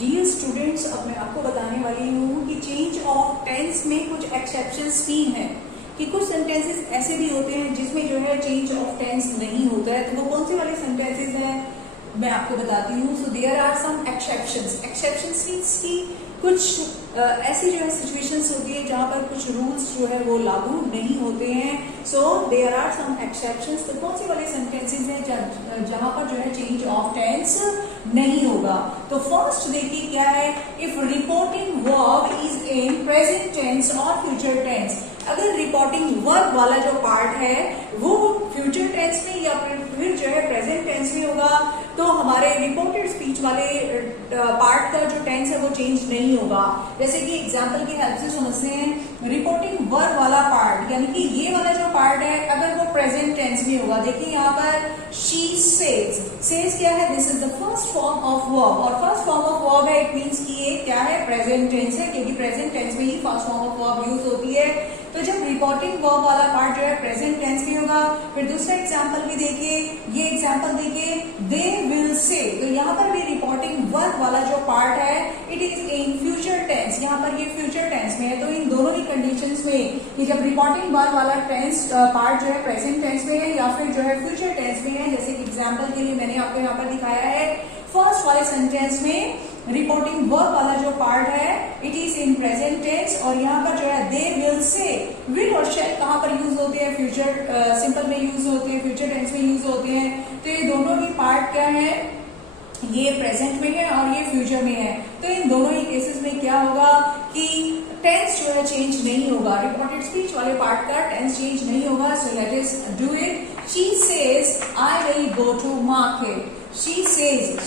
Dear students, अब मैं आपको बताने वाली हूँ कि चेंज ऑफ टेंस में कुछ एक्सेप्शंस भी हैं कि कुछ सेंटेंसेस ऐसे भी होते हैं जिसमें जो है चेंज ऑफ टेंस नहीं होता है। तो वो कौन से वाले सेंटेंसेस हैं मैं आपको बताती हूँ। So there are some exceptions. Exceptions means की कुछ ऐसी जो है सिचुएशंस होती है जहां पर कुछ रूल्स जो है वो लागू नहीं होते हैं। So there are some exceptions. तो कौन से वाले सेंटेंसेस हैं जहां पर जो है चेंज ऑफ टेंस नहीं होगा। तो फर्स्ट देखिए क्या है, if reporting verb is in present tense और फ्यूचर टेंस। अगर रिपोर्टिंग वर्ब वाला जो पार्ट है वो फ्यूचर टेंस में या फिर जो है प्रेजेंट टेंस में होगा तो हमारे रिपोर्टेड स्पीच वाले पार्ट का जो टेंस है वो चेंज नहीं होगा। जैसे कि एग्जांपल की हेल्प से समझते हैं, रिपोर्टिंग वर्ब वाला पार्ट यानी कि ये वाला जो पार्ट है अगर वो प्रेजेंट टेंस में होगा, देखिए यहाँ पर शी सेज। सेज क्या है, this is the first form of verb और फर्स्ट फॉर्म ऑफ वर्ब है, इट मींस कि ये क्या है, प्रेजेंट टेंस है, क्योंकि प्रेजेंट टेंस में ही first form of verb use होती है। तो जब रिपोर्टिंग वर्ब वाला पार्ट जो है प्रेजेंट टेंस में होगा। फिर दूसरा एग्जांपल भी देखिए, ये एग्जांपल देखिए, दे विल से। तो यहाँ पर भी रिपोर्टिंग वर्ब वाला जो पार्ट है it is in future tense, यहाँ पर ये फ्यूचर टेंस में है। तो इन दोनों ही कंडीशंस में कि जब रिपोर्टिंग वर्ब वाला टेंस पार्ट जो है प्रेजेंट टेंस में है या फिर जो है फ्यूचर टेंस में है, जैसे कि एग्जाम्पल के लिए मैंने आपको यहाँ पर दिखाया है, फर्स्ट वाले सेंटेंस में रिपोर्टिंग वर्ब वाला जो पार्ट है it is in present tense और यहाँ पर जो है दे विल से। विल और शैल कहाँ पर यूज होते हैं, फ्यूचर सिंपल में यूज होते हैं, फ्यूचर टेंस में यूज होते हैं। तो ये दोनों ही पार्ट क्या है, ये प्रेजेंट में है और ये फ्यूचर में है। तो इन दोनों ही केसेस में क्या होगा कि टेंस जो है चेंज नहीं होगा, रिपोर्टेड स्पीच वाले पार्ट का टेंस चेंज नहीं होगा। So let us do it. She says I will go to market. She says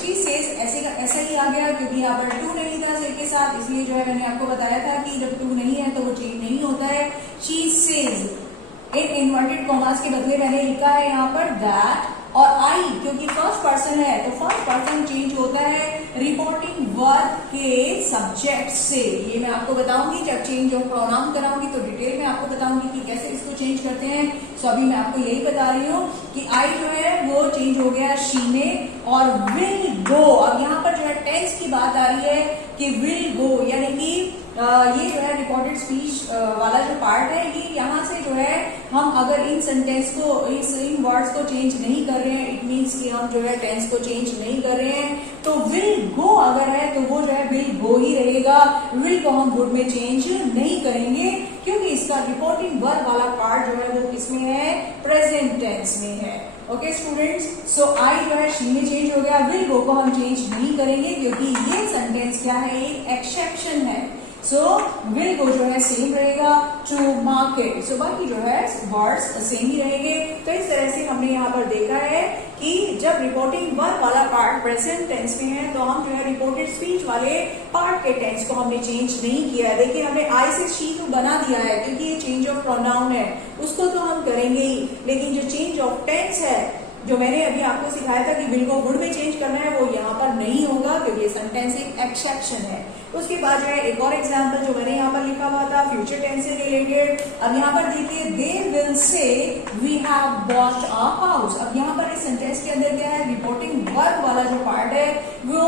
ऐसा ही आ गया क्योंकि यहाँ पर टू नहीं था से के साथ, इसलिए जो है मैंने आपको बताया था कि जब टू नहीं है तो वो चेंज नहीं होता है। She says in inverted commas के बदले मैंने लिखा है यहाँ पर दैट, और आई क्योंकि फर्स्ट पर्सन है तो फर्स्ट पर्सन चेंज होता है रिपोर्टिंग वर्ब के सब्जेक्ट से। ये मैं आपको बताऊंगी जब चेंज ऑफ प्रोनाउन कराऊंगी तो डिटेल में आपको बताऊंगी कि कैसे इसको चेंज करते हैं। सो अभी मैं आपको यही बता रही हूँ कि आई जो है वो चेंज हो गया शी में, और विल गो, अब यहाँ पर जो है टेंस की बात आ रही है कि विल गो, यानी कि ये जो है रिकॉर्डेड स्पीच वाला जो पार्ट है ये यहाँ से जो है हम अगर इन सेंटेंस को इन वर्ड्स को चेंज नहीं कर रहे हैं, इट मीन्स कि हम जो है टेंस को चेंज नहीं कर रहे हैं। तो विल गो अगर है तो वो जो है विल गो ही रहेगा, विल को हम वुड में चेंज नहीं करेंगे क्योंकि इसका रिपोर्टिंग वर्ब वाला पार्ट जो है वो किसमें है, प्रेजेंट टेंस में है। ओके स्टूडेंट्स, सो आई जो है शी में चेंज हो गया, विल गो को हम चेंज नहीं करेंगे क्योंकि ये सेंटेंस क्या है, एक एक्सेप्शन है। सो विल गो जो है सेम रहेगा टू मार्केट। सो बाकी जो है वर्ड्स सेम ही रहेंगे। तो इस तरह से हमने यहाँ पर देखा है कि जब रिपोर्टिंग वर्ब वाला पार्ट प्रेजेंट टेंस में है तो हम जो है रिपोर्टेड स्पीच वाले पार्ट के टेंस को हमने चेंज नहीं किया है। देखिए हमने आई से शी को बना दिया है क्योंकि ये चेंज ऑफ प्रोनाउन है, उसको तो हम करेंगे ही, लेकिन जो चेंज ऑफ टेंस है जो मैंने अभी आपको सिखाया था कि विल को वुड में चेंज करना है वो यहाँ पर नहीं होगा क्योंकि सेंटेंस एक एक्सेप्शन है। उसके बाद जो है एक और एग्जांपल जो मैंने यहाँ पर लिखा हुआ था फ्यूचर टेंस से रिलेटेड। अब यहाँ पर देखिए they will say we have bought a house. अब यहाँ पर इस सेंटेंस के अंदर क्या है, रिपोर्टिंग वर्ब वाला जो पार्ट है वो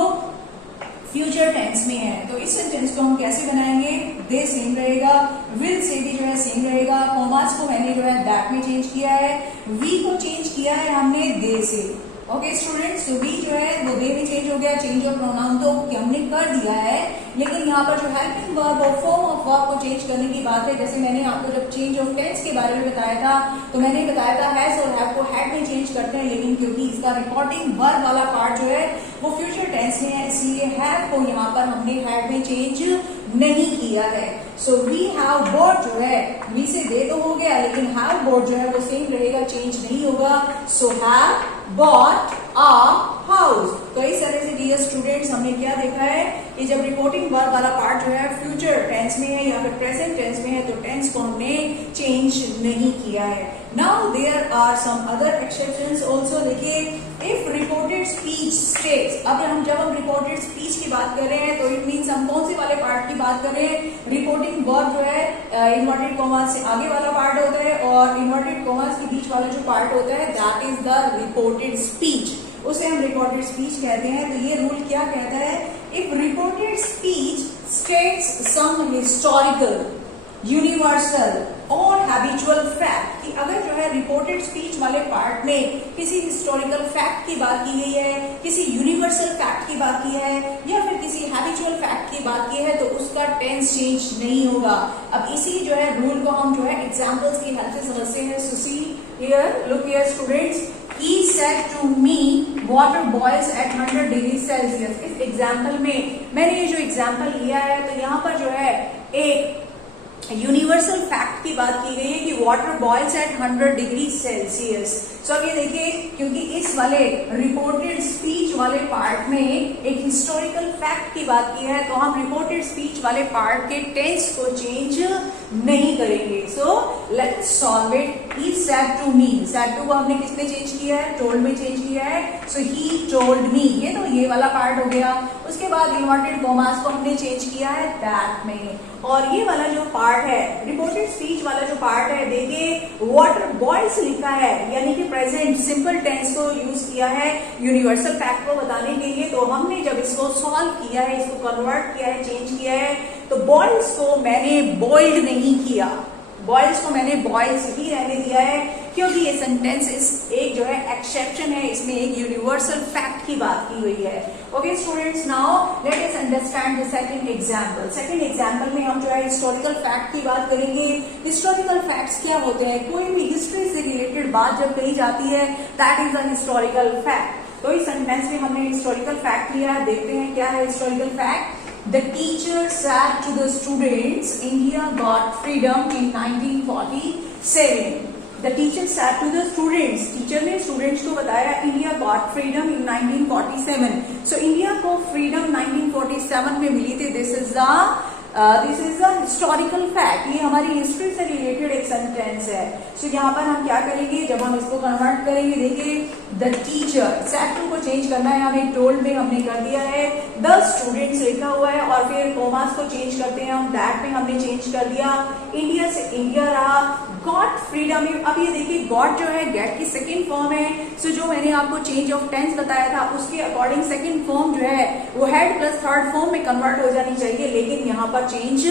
फ्यूचर टेंस में है। तो इस सेंटेंस को हम कैसे बनाएंगे, दे सेम रहेगा, विल से भी जो है सेम रहेगा, कॉमास को मैंने जो है दैट में चेंज किया है, वी को चेंज किया है हमने दे से। ओके स्टूडेंट्स, तो वी जो है वो दे में चेंज हो गया, चेंज ऑफ प्रोनाउन तो हमने कर दिया है, लेकिन यहाँ पर जो हेल्पिंग वर्ब और फॉर्म ऑफ वर्ब को चेंज करने की बात है। जैसे मैंने आपको जब चेंज ऑफ टेंस के बारे में बताया था तो मैंने बताया था हैज और हैव को हैड में चेंज करते हैं, लेकिन क्योंकि इसका रिपोर्टिंग वर्ब वाला पार्ट जो है वो फ्यूचर टेंस में है इसलिए हैव को यहाँ पर हमने हैड में चेंज नहीं किया है। सो वी हैव बॉट जो है वी से दे तो हो गया लेकिन हैव बॉट जो है वो सेम रहेगा, चेंज नहीं होगा। So have bought a house. तो इस तरह से डियर स्टूडेंट्स हमने क्या देखा है कि जब रिपोर्टिंग वर्ब वाला पार्ट जो है फ्यूचर टेंस में है या फिर प्रेजेंट टेंस में है तो टेंस को हमने चेंज नहीं किया है। Now there are some other exceptions also. देखिए इफ रिपोर्टेड स्पीच स्टेट्स, अब जब हम रिपोर्टेड स्पीच की बात कर रहे हैं तो इट मीन्स हम कौन से वाले पार्ट की बात कर रहे हैं, रिपोर्टिंग वर्ब जो है इन्वर्टेड कॉमास से आगे वाला पार्ट होता है और इन्वर्टेड कॉमास के बीच वाला जो पार्ट होता है that is the reported speech, उसे हम रिपोर्टेड स्पीच कहते हैं। तो ये रूल क्या कहता है, if report reported speech states some historical, universal और हैबिचुअल फैक्ट कि अगर जो है रिपोर्टेड स्पीच वाले पार्ट में किसी हिस्टोरिकल फैक्ट की बात की गई है, किसी यूनिवर्सल फैक्ट की बात की है या फिर किसी हैबिचुअल फैक्ट की बात की है तो उसका टेंस चेंज नहीं होगा। अब इसी जो है रूल को हम जो है एग्जांपल्स की हेल्प से समझते हैं। So see here, look here students, he said to me water boils at 100 degree Celsius. इस एग्जाम्पल में मैंने ये जो एग्जाम्पल लिया है तो यहाँ पर जो है एक यूनिवर्सल फैक्ट की बात की गई है कि water boils at 100 degree Celsius. So अब ये देखिए, क्योंकि इस वाले रिपोर्टेड स्पीच वाले पार्ट में एक हिस्टोरिकल फैक्ट की बात की है तो हम रिपोर्टेड स्पीच वाले पार्ट के टेंस को चेंज नहीं करेंगे। So let's solve it. He said to me, said to को हमने किसमें चेंज किया है? टोल्ड में चेंज किया है। सो ही टोल्ड मी, ये तो ये वाला पार्ट हो गया। उसके बाद इन्वर्टेड कॉमास को हमने चेंज किया है दैट में। और ये वाला जो पार्ट है, रिपोर्टेड स्पीच वाला जो पार्ट है, देखिए वाटर बॉइल्स लिखा है यानी कि प्रेजेंट सिंपल टेंस को यूज किया है यूनिवर्सल फैक्ट को बताने के लिए। तो हमने जब इसको सॉल्व किया है, इसको कन्वर्ट किया है, चेंज किया है, तो बॉइल्स को मैंने बॉइल्ड नहीं किया, बॉइल्स को मैंने बॉइल्स ही रहने दिया है क्योंकि ये सेंटेंस एक जो है एक्सेप्शन है, इसमें एक यूनिवर्सल फैक्ट की बात की गई है। Okay students, now let us understand the second example. Second example में हम जो है हिस्टोरिकल फैक्ट की बात करेंगे। हिस्टोरिकल फैक्ट्स क्या होते हैं? कोई भी हिस्ट्री से रिलेटेड बात जब कही जाती है that is a historical fact. तो इस सेंटेंस में हमने हिस्टोरिकल फैक्ट लिया है, देखते हैं क्या है historical fact. The teacher said to the students, India got freedom in 1947. The teacher said to the students, teacher ने स्टूडेंट्स को बताया इंडिया गॉट फ्रीडम इन 1947. So इंडिया को फ्रीडम 1947 में मिली थी। This is the historical fact. ये हमारी history से related एक सेंटेंस है। सो यहाँ पर हम क्या करेंगे, जब हम इसको कन्वर्ट करेंगे, देखिए द टीचर, सेड टू को चेंज करना है हमें, टोल्ड में हमने कर दिया है, द स्टूडेंट्स लिखा हुआ है और फिर कॉमास को चेंज करते हैं हम, दैट में हमने चेंज कर दिया, इंडिया से इंडिया रहा, गॉट फ्रीडम। अब ये देखिए गॉट जो है गेट की सेकेंड फॉर्म है। सो जो मैंने आपको चेंज ऑफ टेंस बताया था उसके अकॉर्डिंग सेकेंड फॉर्म जो है वो हेड प्लस थर्ड फॉर्म में कन्वर्ट हो जानी चाहिए, लेकिन यहाँ पर चेंज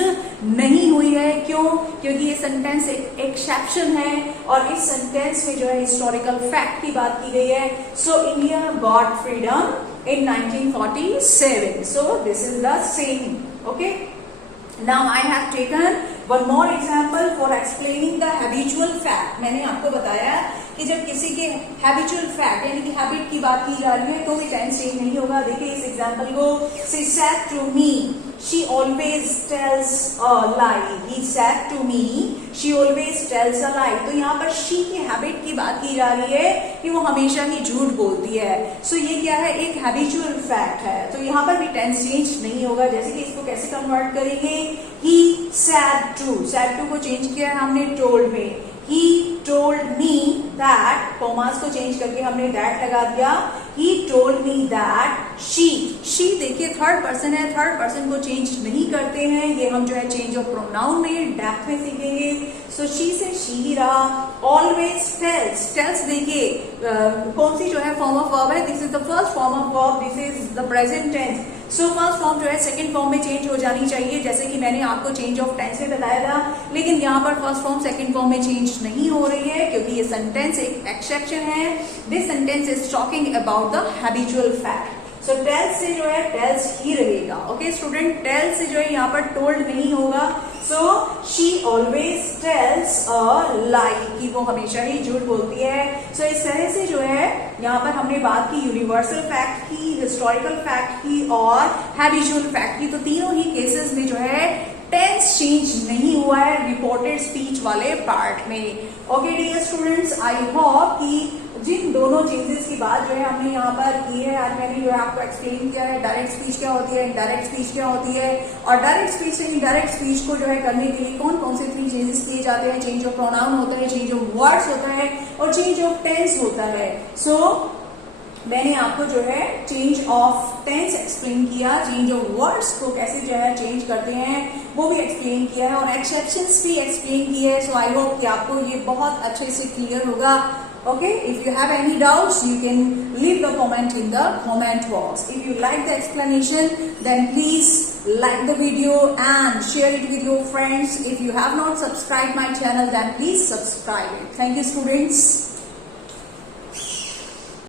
नहीं हुई है। क्यों? क्योंकि ये सेंटेंस एक एक्सेप्शन है और इस सेंटेंस में जो है हिस्टोरिकल फैक्ट की बात की गई है। So India got freedom in 1947. So this is the same. Okay. Now I have taken one more example for explaining the habitual fact. मैंने आपको बताया कि जब किसी के हैबिचुअल फैक्ट यानी कि हैबिट की बात की जा रही है तो भी टेंस चेंज नहीं होगा। देखिए इस एग्जांपल को, she said to me she always tells a lie. He said to me she always tells a lie. तो यहाँ पर she की हैबिट की बात की जा रही है कि वो हमेशा ही झूठ बोलती है। सो ये क्या है? एक हैबिचुअल फैक्ट है। तो यहाँ पर भी टेंस चेंज नहीं होगा। जैसे कि इसको कैसे कन्वर्ट करेंगे, he said to को चेंज किया है हमने टोल्ड में, he told me that, commas को चेंज करके हमने that लगा दिया, he told me that she देखिए थर्ड पर्सन है, थर्ड पर्सन को चेंज नहीं करते हैं, ये हम जो है चेंज ऑफ प्रोनाउन में डेप्थ में सीखेंगे। सो she से she ही रहा। always tells देखिए कौन सी जो है फॉर्म ऑफ वर्ब है, this is the first form of verb, this is the present tense. So first form जो है सेकंड फॉर्म में चेंज हो जानी चाहिए, जैसे कि मैंने आपको चेंज ऑफ टेंस में बताया था, लेकिन यहाँ पर फर्स्ट फॉर्म सेकंड फॉर्म में चेंज नहीं हो रही है क्योंकि ये सेंटेंस एक एक्सेप्शन है। This sentence is talking about the habitual fact. So tells से जो है टेल्स ही रहेगा। ओके स्टूडेंट, टेल्स से जो है यहाँ पर टोल्ड नहीं होगा। So she always tells a lie, कि वो हमेशा ही झूठ बोलती है। सो इस तरह से जो है यहाँ पर हमने बात की यूनिवर्सल फैक्ट की, हिस्टोरिकल फैक्ट की और हैबिचुअल फैक्ट की। तो तीनों ही केसेस में जो है टेंस चेंज नहीं हुआ है रिपोर्टेड स्पीच वाले पार्ट में। Okay dear students, I hope कि जिन दोनों चेंजेस की बात जो है हमने यहाँ पर की है, आज मैंने जो है आपको एक्सप्लेन किया है डायरेक्ट स्पीच क्या होती है, इनडायरेक्ट स्पीच क्या होती है, और डायरेक्ट स्पीच से इनडायरेक्ट स्पीच को जो है करने के लिए कौन कौन से 3 चेंजेस किए जाते हैं। चेंज ऑफ प्रोनाउन होता है, चेंज ऑफ वर्ड्स होता है और चेंज ऑफ टेंस होता है। सो मैंने आपको जो है चेंज ऑफ टेंस एक्सप्लेन किया, चेंज ऑफ वर्ड्स को कैसे जो है चेंज करते हैं वो भी एक्सप्लेन किया है और एक्सेप्शंस भी एक्सप्लेन किए है। सो आई होप कि आपको ये बहुत अच्छे से क्लियर होगा। Okay, if you have any doubts, you can leave the comment in the comment box. If you like the explanation, then please like the video and share it with your friends. If you have not subscribed my channel, then please subscribe it. Thank you, students.